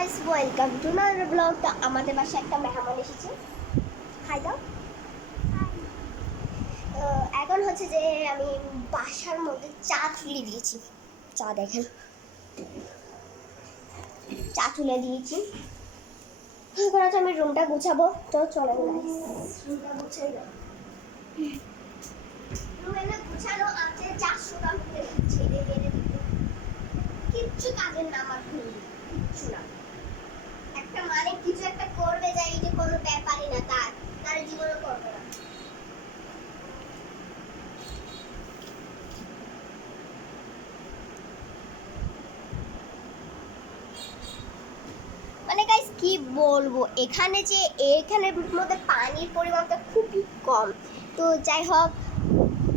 Guys, welcome to another blog. তো আমাদের বাসায় একটা মেহমান এসেছে। হাই দাও। এখন হচ্ছে যে আমি বাসার মধ্যে চা তুলে দিয়েছি। চা দেখেন, চা তুলে দিয়েছি। এখন হচ্ছে আমি রুমটা গুছাবো। তো চলো গাইস, রুমটা গুছাই দাও। রুমে গুছানো আছে, 400টা ছেড়ে বেড়ে দিতে কিচ্ছু কাজের না আমার রুমে, কিচ্ছু না। একটা মানে কিছু একটা করবে যাই, যে কোনো ব্যাপারই না, তার জীবনও করবে না। মানে গাইস কি বলবো, এখানের মধ্যে পানির পরিমাণটা খুবই কম। তো যাই হোক,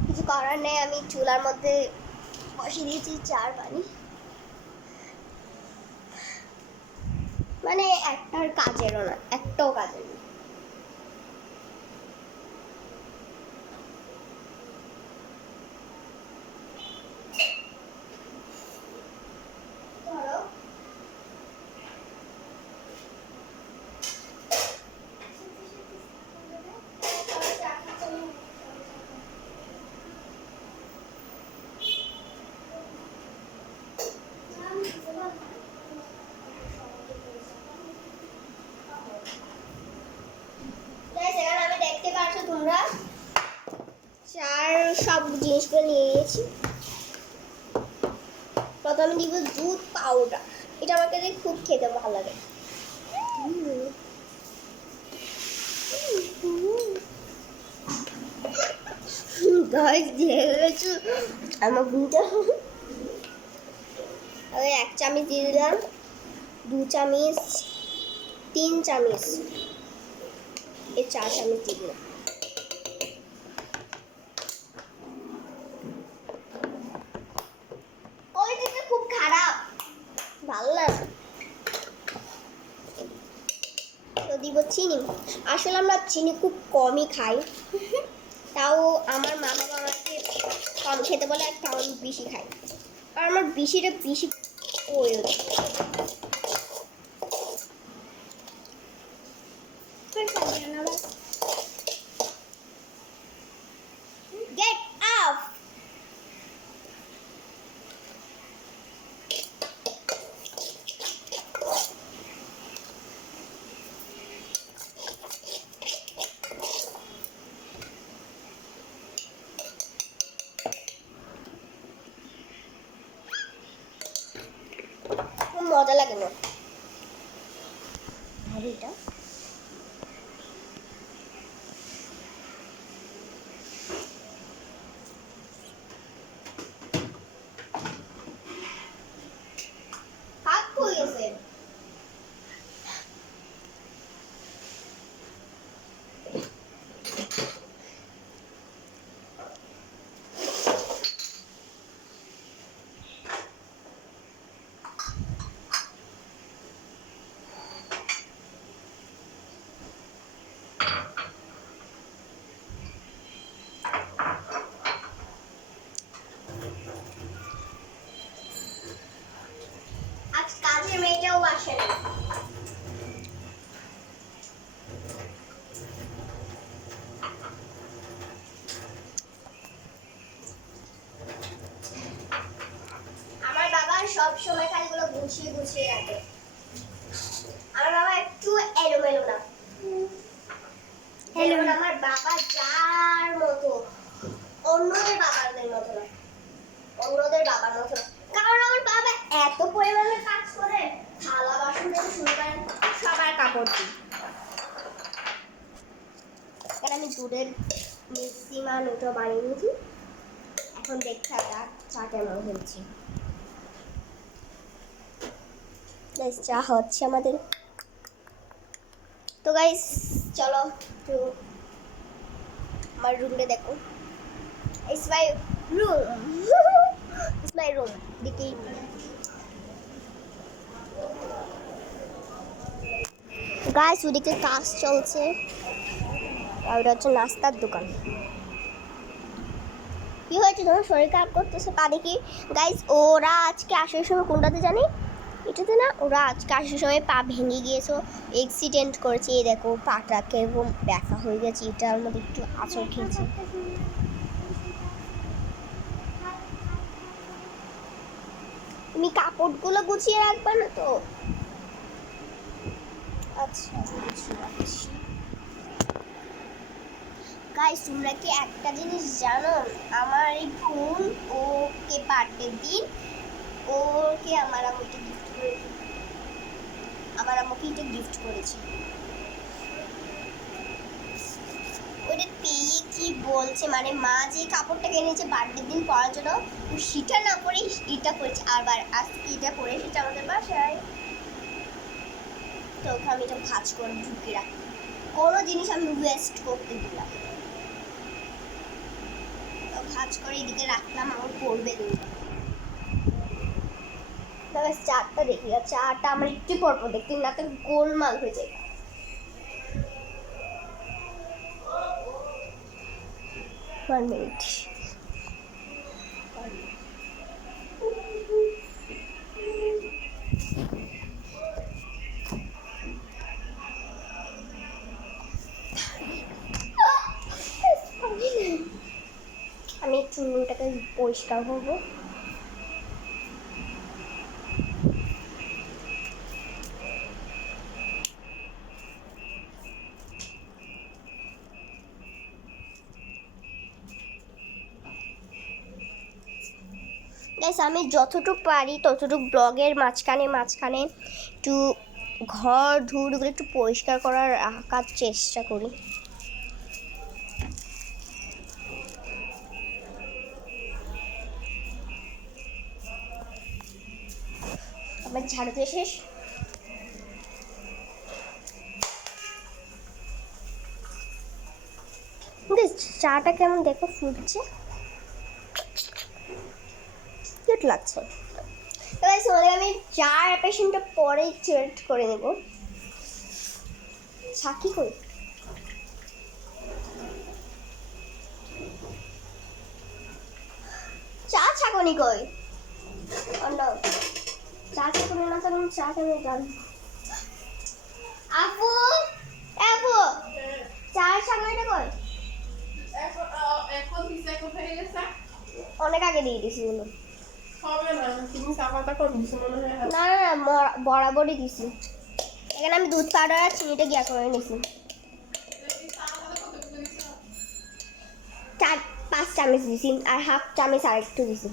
কিছু করার নেই, আমি চুলার মধ্যে বসিয়ে দিয়েছি চার পানি। মানে একটার কাজেরও না, একটাও কাজের না। ধরো এখানে আমি দেখতে পাচ্ছ তোমরা, চার সব জিনিসগুলো নিয়ে নিয়েছি। প্রথমে দিব দুধ পাউডার, এটা আমার কাছে খুব খেতে ভালো লাগে। গাইস দেখেছো আমার বুটা, আমি 1 চামচ দিয়ে দিলাম, 2 চামচ, 3 চামচ, 4 চামচ দিয়ে দিলাম। কোয়ালিটিটা খুব খারাপ, ভালো না। তো দিব চিনি। আসলে আমরা চিনি খুব কমই খাই, তাও আমার মা বাবা আমাকে কম খেতে বলে, আর তাও আমি বেশি খাই, আর আমার বেশি প্রয়োজন। Get off! মজা লাগে না এটা। হাত কই গেছে? আজ কাজের মেয়েটাও আসে না। আমার বাবা সব সময় খালি গুলো গুছিয়ে গুছিয়ে রাখে। আমার বাবা একটু এলোমেলো না। হ্যালো, আমার বাবা যার মতো, অন্যদের বাবার মতো না, অন্যদের বাবার মতো না। কারণ আমার বাবা এত পরিমাণে কাজ করে, থালা বাসন থেকে শুরু করেন সবার কাপড় দিই। এখানে আমি দুধের মিষ্টিমা নৌটো বানিয়ে নিয়েছি। এখন দেখতে চা কেমন হয়েছে। চা হচ্ছে আমাদের। তো গাইস চলো তো আমার রুমটা দেখো। It's my room, it's my room. দেখি গাইস, ওদিকে কাজ চলছে, আর ওটা হচ্ছে নাস্তার দোকান। কি হয়েছে, তোমার শরীর খারাপ করতেছে পা দেখি। গাইস ওরা আজকে আসার সময় কোনটাতে জানি এটাতে না ওরা আজকে আসার সময় পা ভেঙে গিয়েছে, অ্যাক্সিডেন্ট করেছে। এই দেখো পাটা কেমন ব্যথা হয়ে গেছে, এটার মধ্যে একটু আঁচড় খেয়েছে। তুমি কাপড়গুলো গুছিয়ে রাখবে না তো? আচ্ছা গুছিয়ে রাখছি। গাইস তোমরা কি একটা জিনিস জানো, আমার এই বোন ওকে বার্থডের দিন ওকে আমার আম্মুকে গিফট করেছে, আমার আম্মুকে এটা গিফট করেছে। ওটা পেয়ে কি বলছে, মানে মা যে কাপড়টা কিনেছে বার্থডের দিন পরার জন্য, ও সেটা না পরে এটা পরেছে, আবার আজকে এটা পরে সেটা আমাদের বাসায়। তো ওকে আমি এটা ভাঁজ করে ঢুকে রাখি, কোনো জিনিস আমি ওয়েস্ট করতে দিলাম। তো ভাঁজ করে এদিকে রাখলাম, আমার পড়বে দুটো। তবে চারটা দেখি, আর চারটা আমার একটু পরপর দেখতে না তো গোলমাল হয়ে যায়। One minute. আমি একটু রুমটাকে পরিষ্কার করবো। গাইস আমি যতটুকু পারি ততটুকু ব্লগের মাঝখানে মাঝখানে একটু ঘর ধুড়গুলো একটু পরিষ্কার করার রাখার চেষ্টা করি। আমার ঝাড়ু দিয়ে শেষ। চাটা কেমন দেখো ফুটছে, কিউট লাগছে। তবে সোলে আমি চার পেশেন্টটা পরেই সিলেক্ট করে নেব। ছাকি কই, চা ছাকনি কই, অন্য চা ছাকনি না তখন চা কেমন জান। আপু আপু চা ছাকনিটা কই, অনেক আগে দিয়ে দিছি বলো। না না বরাবরই দিছি। এখানে আমি দুধ পাউডার আর চিনিটা গিয়া করে নিছি। 4-5 চামচ দিছি, আর হাফ চামচ আর একটু দিছি।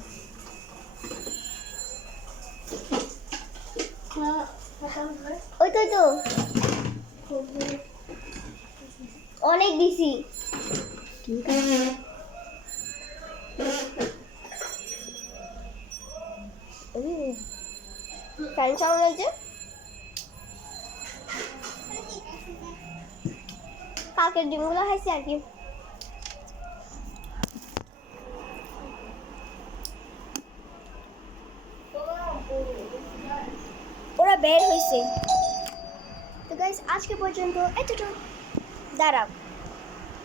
ওই তো অনেক দিছি। ফ্যান সাউন্ড হয়েছে, কাকের ডিমগুলো খাইছি আর কি। ওরা বের হয়েছে। তো গাইস আজকে পর্যন্ত এতটুকু। দাঁড়াও।